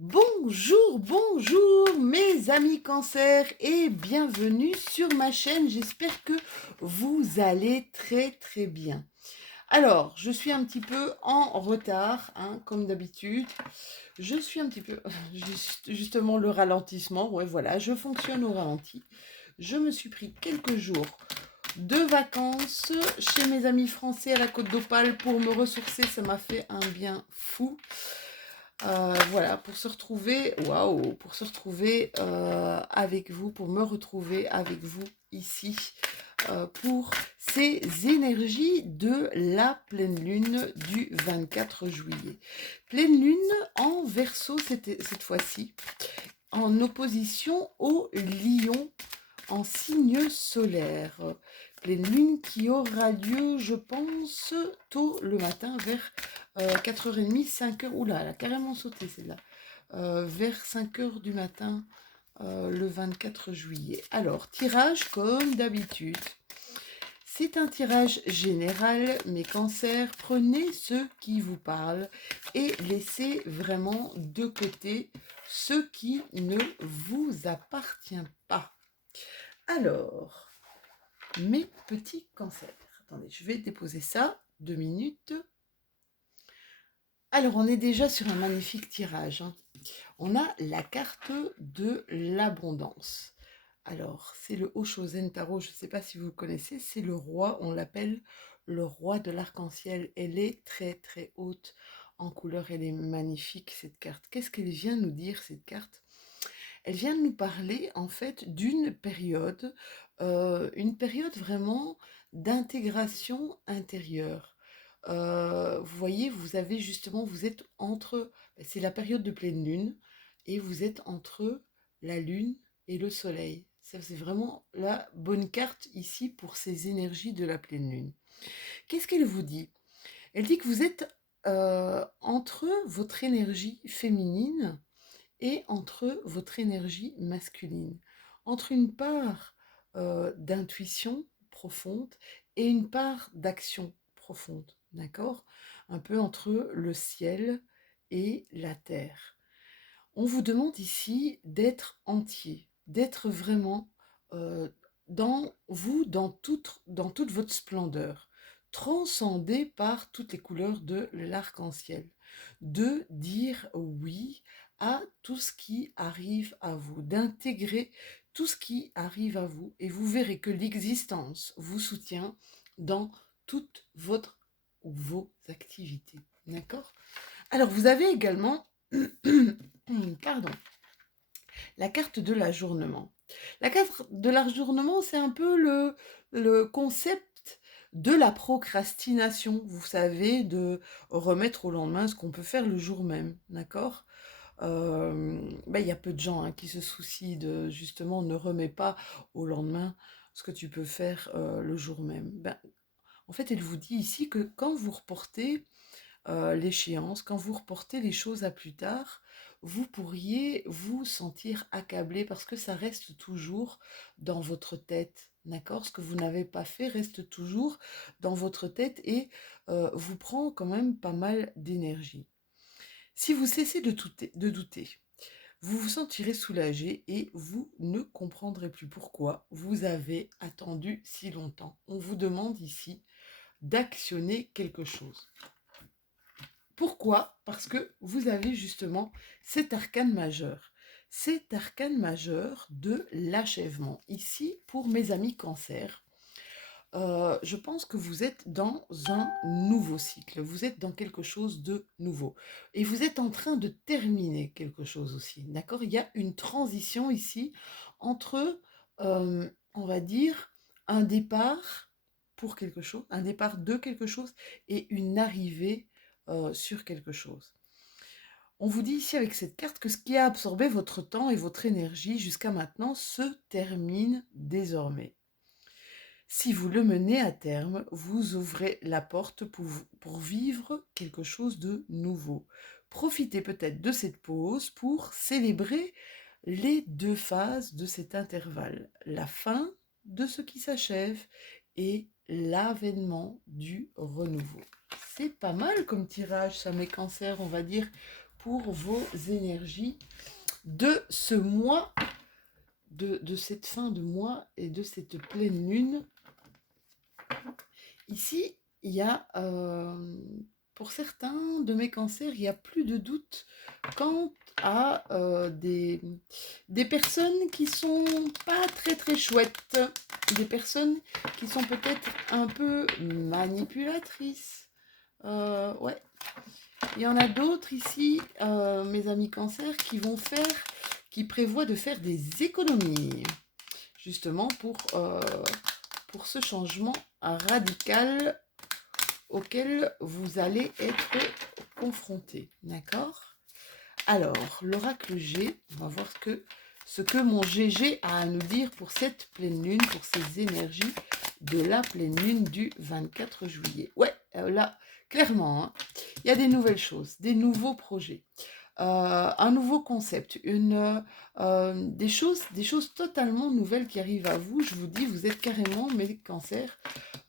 Bonjour, bonjour mes amis cancer et bienvenue sur ma chaîne. J'espère que vous allez très très bien. Alors, je suis un petit peu en retard, hein, comme d'habitude. Je suis un petit peu, justement le ralentissement, ouais voilà, je fonctionne au ralenti. Je me suis pris quelques jours de vacances chez mes amis français à la Côte d'Opale pour me ressourcer, ça m'a fait un bien fou. Voilà, pour se retrouver, waouh, pour se retrouver avec vous, pour me retrouver avec vous ici, pour ces énergies de la pleine lune du 24 juillet. Pleine lune en Verseau cette fois-ci, en opposition au lion en signe solaire. Pleine lune qui aura lieu, je pense, tôt le matin, vers 4h30, 5h. Oula, elle a carrément sauté celle-là. Vers 5h du matin, le 24 juillet. Alors, tirage comme d'habitude. C'est un tirage général, mes cancers, prenez ce qui vous parle et laissez vraiment de côté ce qui ne vous appartient pas. Alors, mes petits cancers. Attendez, je vais déposer ça, 2 minutes. Alors, on est déjà sur un magnifique tirage, hein. On a la carte de l'abondance. Alors, c'est le Oshozen Tarot, je ne sais pas si vous le connaissez, c'est le roi, on l'appelle le roi de l'arc-en-ciel. Elle est très très haute en couleur, elle est magnifique cette carte. Qu'est-ce qu'elle vient nous dire cette carte? Elle vient nous parler en fait une période vraiment d'intégration intérieure. Vous voyez, vous avez justement, vous êtes entre, c'est la période de pleine lune, et vous êtes entre la lune et le soleil. Ça, c'est vraiment la bonne carte ici pour ces énergies de la pleine lune. Qu'est-ce qu'elle vous dit? Elle dit que vous êtes entre votre énergie féminine et entre votre énergie masculine, entre une part d'intuition profonde et une part d'action profonde, d'accord? Un peu entre le ciel et la terre. On vous demande ici d'être entier, d'être vraiment dans vous, dans toute votre splendeur, transcendé par toutes les couleurs de l'arc-en-ciel, de dire oui à tout ce qui arrive à vous, d'intégrer tout ce qui arrive à vous, et vous verrez que l'existence vous soutient dans toutes vos activités. D'accord? Alors, vous avez également pardon, la carte de l'ajournement. La carte de l'ajournement, c'est un peu le concept de la procrastination, vous savez, de remettre au lendemain ce qu'on peut faire le jour même, d'accord? Il y a peu de gens hein, qui se soucient de, justement, ne remets pas au lendemain ce que tu peux faire le jour même. En fait, elle vous dit ici que quand vous reportez l'échéance, quand vous reportez les choses à plus tard, vous pourriez vous sentir accablé parce que ça reste toujours dans votre tête. D'accord? Ce que vous n'avez pas fait reste toujours dans votre tête et vous prend quand même pas mal d'énergie. Si vous cessez de douter, vous vous sentirez soulagé et vous ne comprendrez plus pourquoi vous avez attendu si longtemps. On vous demande ici d'actionner quelque chose. Pourquoi? Parce que vous avez justement cet arcane majeur. Cet arcane majeur de l'achèvement. Ici, pour mes amis cancer, je pense que vous êtes dans un nouveau cycle. Vous êtes dans quelque chose de nouveau. Et vous êtes en train de terminer quelque chose aussi. D'accord? Il y a une transition ici entre, on va dire, un départ pour quelque chose, un départ de quelque chose et une arrivée sur quelque chose. On vous dit ici avec cette carte que ce qui a absorbé votre temps et votre énergie jusqu'à maintenant se termine désormais. Si vous le menez à terme, vous ouvrez la porte pour vivre quelque chose de nouveau. Profitez peut-être de cette pause pour célébrer les 2 phases de cet intervalle. La fin de ce qui s'achève et l'avènement du renouveau. C'est pas mal comme tirage, ça, mes cancers, on va dire pour vos énergies de ce mois, de cette fin de mois et de cette pleine lune. Ici, il y a, pour certains de mes cancers, il n'y a plus de doute quant à des personnes qui sont pas très très chouettes, des personnes qui sont peut-être un peu manipulatrices. Ouais, il y en a d'autres ici, mes amis cancers, qui prévoient de faire des économies, justement pour ce changement radical auquel vous allez être confronté. D'accord? Alors, l'oracle G, on va voir ce que mon GG a à nous dire pour cette pleine lune, pour ces énergies de la pleine lune du 24 juillet. Ouais, là, clairement, hein, il y a des nouvelles choses, des nouveaux projets. Un nouveau concept, des choses totalement nouvelles qui arrivent à vous. Je vous dis, vous êtes carrément, mes cancers,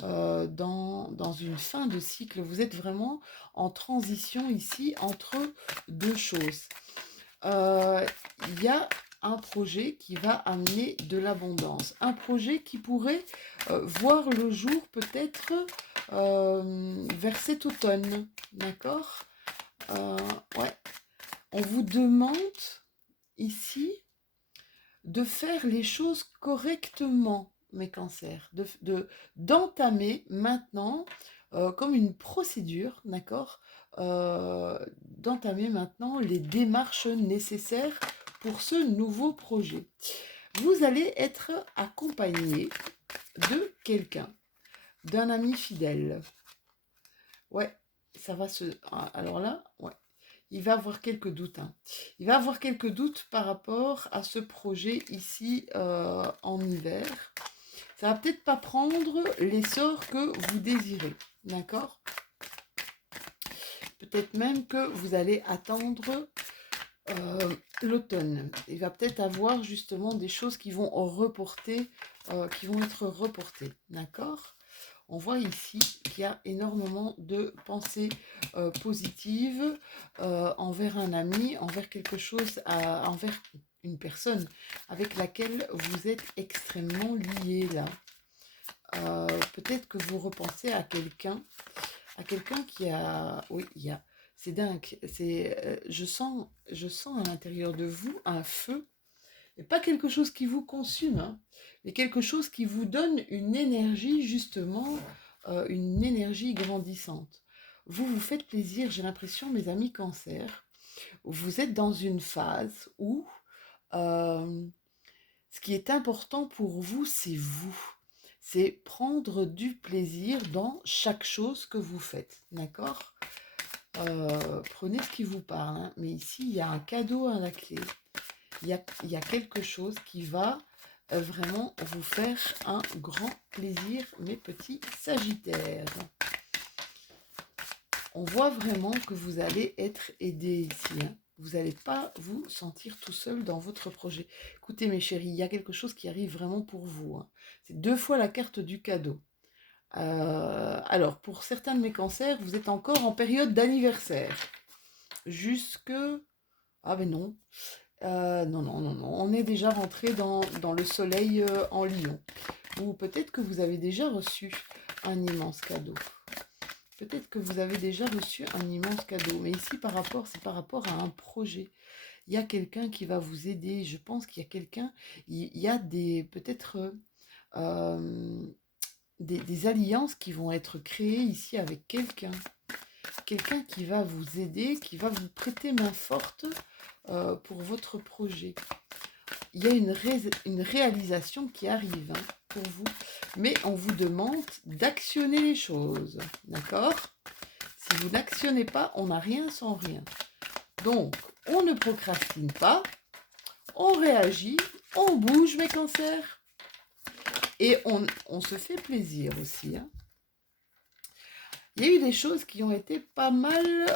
dans une fin de cycle. Vous êtes vraiment en transition ici entre deux choses. Il y a un projet qui va amener de l'abondance. Un projet qui pourrait voir le jour peut-être vers cet automne. D'accord? Ouais. On vous demande ici de faire les choses correctement, mes cancers, d'entamer maintenant, comme une procédure, d'accord, d'entamer maintenant les démarches nécessaires pour ce nouveau projet. Vous allez être accompagné de quelqu'un, d'un ami fidèle. Ouais, ça va se... Alors là, ouais. Il va avoir quelques doutes. Hein. Il va avoir quelques doutes par rapport à ce projet ici en hiver. Ça va peut-être pas prendre l'essor que vous désirez. D'accord? Peut-être même que vous allez attendre l'automne. Il va peut-être avoir justement des choses qui vont reporter, qui vont être reportées. D'accord? On voit ici qu'il y a énormément de pensées positives envers un ami, envers quelque chose, envers une personne avec laquelle vous êtes extrêmement lié là. Peut-être que vous repensez à quelqu'un qui a... Oui, c'est dingue. Je sens à l'intérieur de vous un feu. Et pas quelque chose qui vous consume, hein, mais quelque chose qui vous donne une énergie, justement, une énergie grandissante. Vous vous faites plaisir, j'ai l'impression, mes amis cancers, vous êtes dans une phase où ce qui est important pour vous, c'est vous. C'est prendre du plaisir dans chaque chose que vous faites, d'accord? Prenez ce qui vous parle, hein, mais ici, il y a un cadeau à la clé. Il y a quelque chose qui va vraiment vous faire un grand plaisir, mes petits sagittaires. On voit vraiment que vous allez être aidé ici. Hein. Vous n'allez pas vous sentir tout seul dans votre projet. Écoutez mes chéris, il y a quelque chose qui arrive vraiment pour vous. Hein. C'est 2 fois la carte du cadeau. Alors, pour certains de mes cancers, vous êtes encore en période d'anniversaire. Jusque... Ah ben non. Non. On est déjà rentré dans le soleil en Lion. Ou peut-être que vous avez déjà reçu un immense cadeau. Peut-être que vous avez déjà reçu un immense cadeau. Mais ici, c'est par rapport à un projet. Il y a quelqu'un qui va vous aider. Je pense qu'il y a quelqu'un... Il y a peut-être des alliances qui vont être créées ici avec quelqu'un. Quelqu'un qui va vous aider, qui va vous prêter main forte pour votre projet. Il y a une réalisation qui arrive hein, pour vous, mais on vous demande d'actionner les choses, d'accord? Si vous n'actionnez pas, on n'a rien sans rien. Donc, on ne procrastine pas, on réagit, on bouge mes cancers, et on se fait plaisir aussi. Hein. Il y a eu des choses qui ont été pas mal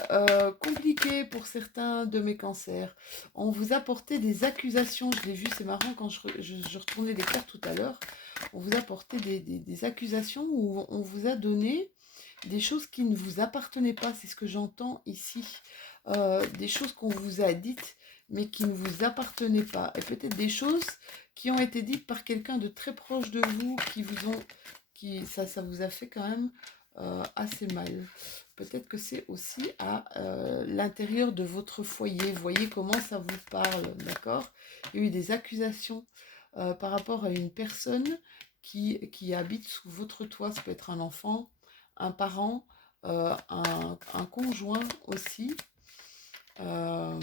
compliquées pour certains de mes cancers. On vous a porté des accusations, je l'ai vu, c'est marrant quand je retournais les cartes tout à l'heure. On vous a porté des accusations où on vous a donné des choses qui ne vous appartenaient pas, c'est ce que j'entends ici. des choses qu'on vous a dites, mais qui ne vous appartenaient pas. Et peut-être des choses qui ont été dites par quelqu'un de très proche de vous, ça vous a fait quand même assez mal. Peut-être que c'est aussi à l'intérieur de votre foyer. Voyez comment ça vous parle, d'accord? Il y a eu des accusations par rapport à une personne qui habite sous votre toit. Ça peut être un enfant, un parent, un conjoint aussi. Euh,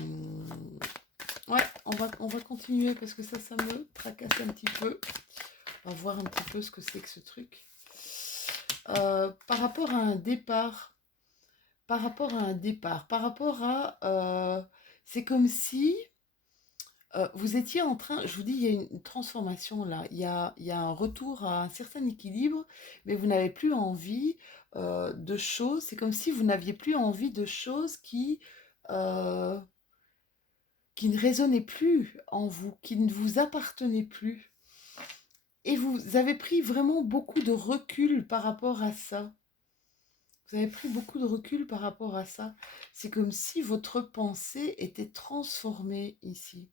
ouais, on va continuer parce que ça me tracasse un petit peu. On va voir un petit peu ce que c'est que ce truc. Par rapport à un départ, par rapport à... c'est comme si vous étiez en train, je vous dis, il y a une transformation là, il y a un retour à un certain équilibre, mais vous n'avez plus envie de choses, c'est comme si vous n'aviez plus envie de choses euh, qui ne résonnaient plus en vous, qui ne vous appartenaient plus. Et vous avez pris vraiment beaucoup de recul par rapport à ça. Vous avez pris beaucoup de recul par rapport à ça. C'est comme si votre pensée était transformée ici.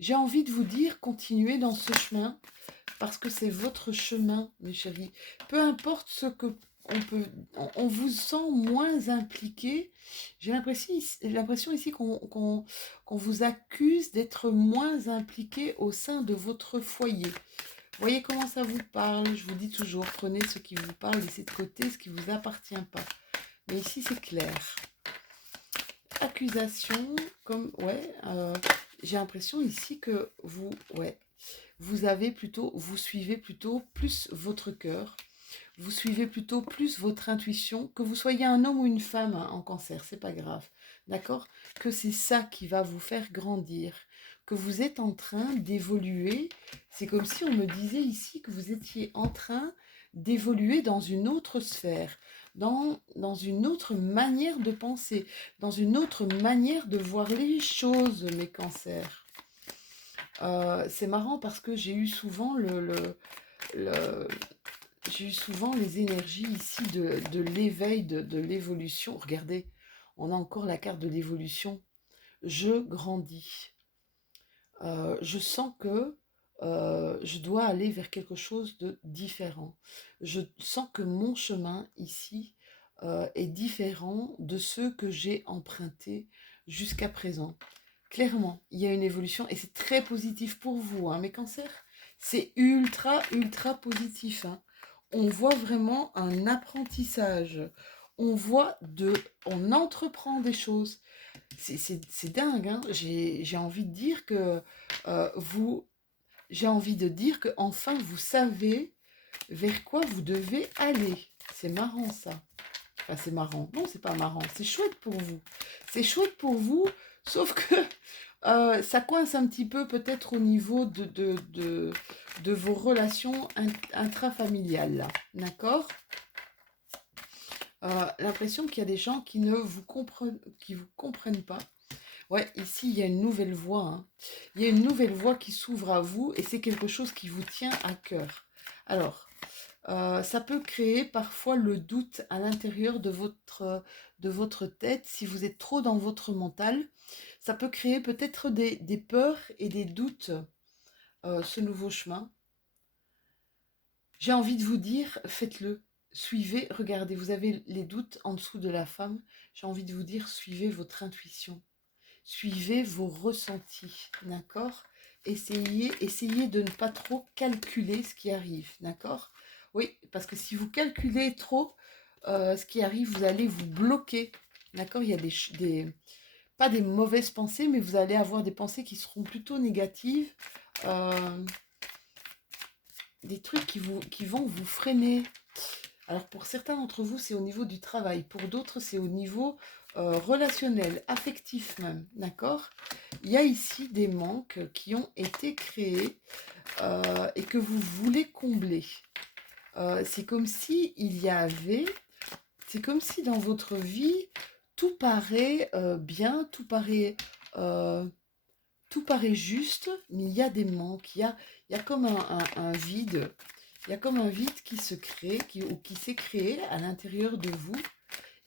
J'ai envie de vous dire, continuez dans ce chemin, parce que c'est votre chemin, mes chéris. Peu importe ce que on vous sent moins impliqué. J'ai l'impression ici qu'on vous accuse d'être moins impliqué au sein de votre foyer. Voyez comment ça vous parle. Je vous dis toujours, prenez ce qui vous parle, laissez de côté ce qui ne vous appartient pas. Mais ici, c'est clair. Accusation, comme, ouais, j'ai l'impression ici que vous suivez plutôt plus votre cœur, vous suivez plutôt plus votre intuition, que vous soyez un homme ou une femme hein, en cancer, c'est pas grave, d'accord? Que c'est ça qui va vous faire grandir, que vous êtes en train d'évoluer. C'est comme si on me disait ici que vous étiez en train d'évoluer dans une autre sphère, dans une autre manière de penser, dans une autre manière de voir les choses, mes cancers. C'est marrant parce que j'ai eu souvent le- j'ai eu souvent les énergies ici de l'éveil, de l'évolution. Regardez, on a encore la carte de l'évolution. Je grandis. Je sens que je dois aller vers quelque chose de différent. Je sens que mon chemin ici est différent de ceux que j'ai empruntés jusqu'à présent. Clairement, il y a une évolution et c'est très positif pour vous, hein, mes cancers. C'est ultra, ultra positif. Hein. On voit vraiment un apprentissage. On entreprend des choses. C'est dingue, hein. J'ai envie de dire que euh, vous, j'ai envie de dire que enfin vous savez vers quoi vous devez aller. C'est marrant ça. Enfin, c'est marrant. Non, c'est pas marrant. C'est chouette pour vous. C'est chouette pour vous, sauf que ça coince un petit peu peut-être au niveau de vos relations intrafamiliales, là. D'accord? L'impression qu'il y a des gens qui ne vous comprennent pas. Ouais, ici, il y a une nouvelle voie. Hein. Il y a une nouvelle voie qui s'ouvre à vous et c'est quelque chose qui vous tient à cœur. Alors, ça peut créer parfois le doute à l'intérieur de votre tête. Si vous êtes trop dans votre mental, ça peut créer peut-être des peurs et des doutes, ce nouveau chemin. J'ai envie de vous dire, faites-le. Suivez, regardez, vous avez les doutes en dessous de la femme. J'ai envie de vous dire, suivez votre intuition. Suivez vos ressentis, d'accord? Essayez de ne pas trop calculer ce qui arrive, d'accord? Oui, parce que si vous calculez trop ce qui arrive, vous allez vous bloquer, d'accord? Il y a pas des mauvaises pensées, mais vous allez avoir des pensées qui seront plutôt négatives, euh, des trucs qui vont vous freiner. Alors pour certains d'entre vous, c'est au niveau du travail. Pour d'autres, c'est au niveau relationnel, affectif même. D'accord? Il y a ici des manques qui ont été créés et que vous voulez combler. C'est comme si il y avait, c'est comme si dans votre vie, tout paraît bien, euh, tout paraît juste, mais il y a des manques, il y a comme un vide. Il y a comme un vide qui se crée, ou qui s'est créé à l'intérieur de vous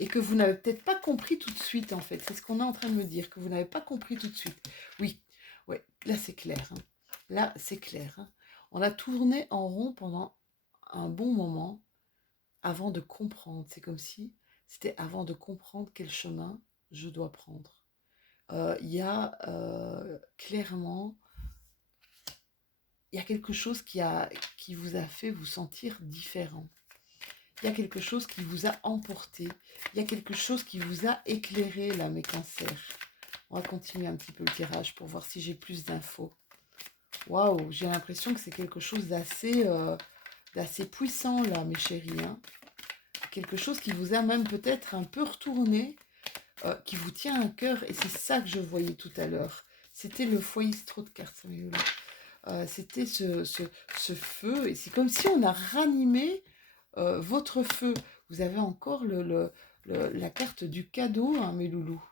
et que vous n'avez peut-être pas compris tout de suite, en fait. C'est ce qu'on est en train de me dire, que vous n'avez pas compris tout de suite. Oui, ouais, là c'est clair, hein. Là c'est clair, hein. On a tourné en rond pendant un bon moment avant de comprendre. C'est comme si c'était avant de comprendre quel chemin je dois prendre. Il y a clairement, il y a quelque chose qui vous a fait vous sentir différent. Il y a quelque chose qui vous a emporté. Il y a quelque chose qui vous a éclairé, là, mes cancers. On va continuer un petit peu le tirage pour voir si j'ai plus d'infos. Waouh, j'ai l'impression que c'est quelque chose d'assez puissant, là, mes chéris, hein. Quelque chose qui vous a même peut-être un peu retourné, qui vous tient à cœur. Et c'est ça que je voyais tout à l'heure. C'était le foyer, c'est trop de cartes, ça m'est c'était ce feu. Et c'est comme si on a ranimé votre feu. Vous avez encore la carte du cadeau, hein, mes loulous.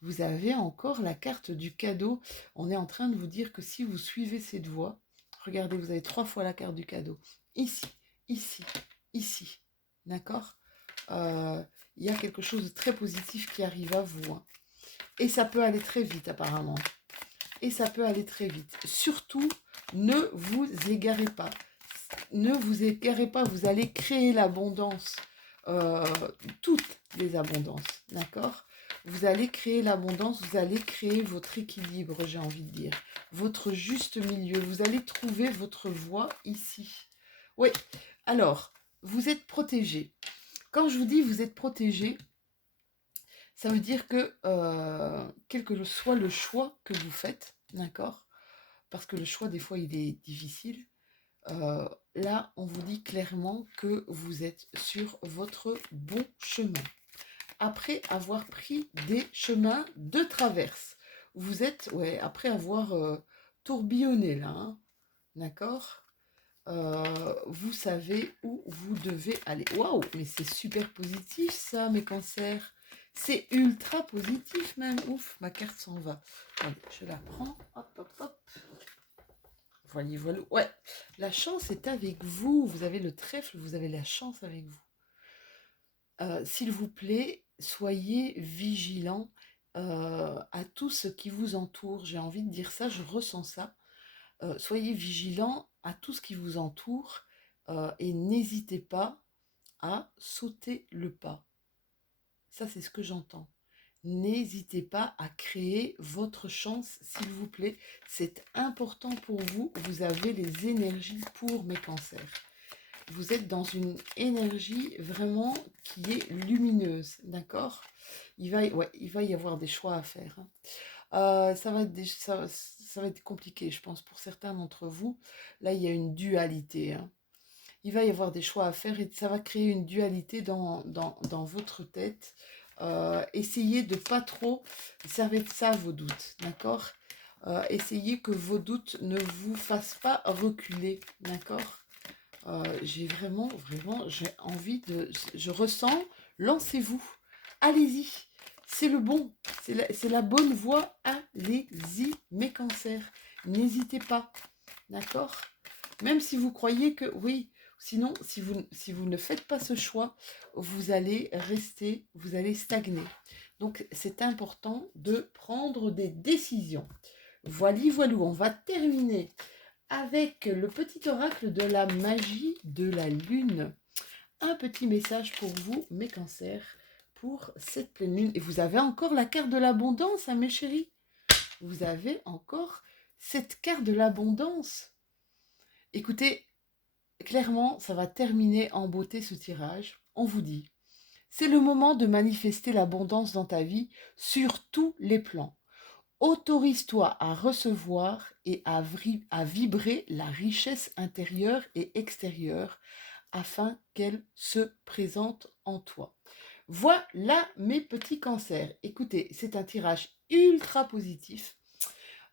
Vous avez encore la carte du cadeau. On est en train de vous dire que si vous suivez cette voie, regardez, vous avez 3 fois la carte du cadeau. Ici, ici, ici. D'accord. Il y a quelque chose de très positif qui arrive à vous, hein. Et ça peut aller très vite, apparemment. Et ça peut aller très vite. Surtout, ne vous égarez pas. Ne vous égarez pas, vous allez créer l'abondance. Toutes les abondances, d'accord? Vous allez créer l'abondance, vous allez créer votre équilibre, j'ai envie de dire. Votre juste milieu. Vous allez trouver votre voie ici. Oui, alors, vous êtes protégé. Quand je vous dis vous êtes protégé, ça veut dire que quel que soit le choix que vous faites, d'accord? Parce que le choix, des fois, il est difficile. Là, on vous dit clairement que vous êtes sur votre bon chemin. Après avoir pris des chemins de traverse. Vous êtes, ouais, après avoir tourbillonné là, hein, d'accord? Vous savez où vous devez aller. Waouh, mais c'est super positif ça, mes cancers. C'est ultra positif même. Ouf, ma carte s'en va. Allez, je la prends. Hop, hop, hop. Voilà, voilà. Ouais, la chance est avec vous. Vous avez le trèfle, vous avez la chance avec vous. S'il vous plaît, soyez vigilants à tout ce qui vous entoure. J'ai envie de dire ça, je ressens ça. Soyez vigilants à tout ce qui vous entoure et n'hésitez pas à sauter le pas. Ça, c'est ce que j'entends. N'hésitez pas à créer votre chance, s'il vous plaît. C'est important pour vous. Vous avez les énergies pour mes cancers. Vous êtes dans une énergie vraiment qui est lumineuse, d'accord? Il va y avoir des choix à faire, hein. Ça va être compliqué, je pense, pour certains d'entre vous. Là, il y a une dualité, hein. Il va y avoir des choix à faire et ça va créer une dualité dans votre tête. Essayez de pas trop servir de ça vos doutes, d'accord? Essayez que vos doutes ne vous fassent pas reculer, d'accord? J'ai vraiment, j'ai envie je ressens, lancez-vous, allez-y, c'est le bon, c'est la bonne voie, allez-y, mes cancers, n'hésitez pas, d'accord? Même si vous croyez que, oui, sinon, si vous ne faites pas ce choix, vous allez rester, vous allez stagner. Donc, c'est important de prendre des décisions. Voilà, on va terminer avec le petit oracle de la magie de la lune. Un petit message pour vous, mes cancers, pour cette pleine lune. Et vous avez encore la carte de l'abondance, hein, mes chéris. Vous avez encore cette carte de l'abondance. Écoutez, clairement, ça va terminer en beauté ce tirage. On vous dit, c'est le moment de manifester l'abondance dans ta vie sur tous les plans. Autorise-toi à recevoir et à vibrer la richesse intérieure et extérieure afin qu'elle se présente en toi. Voilà mes petits cancers. Écoutez, c'est un tirage ultra positif.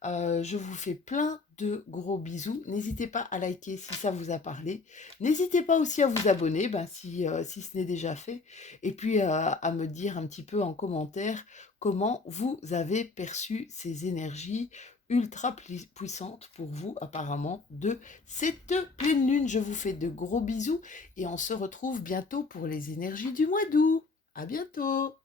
Je vous fais plein de gros bisous. N'hésitez pas à liker si ça vous a parlé. N'hésitez pas aussi à vous abonner si ce n'est déjà fait. Et puis à me dire un petit peu en commentaire comment vous avez perçu ces énergies ultra puissantes pour vous apparemment de cette pleine lune. Je vous fais de gros bisous et on se retrouve bientôt pour les énergies du mois d'août. À bientôt!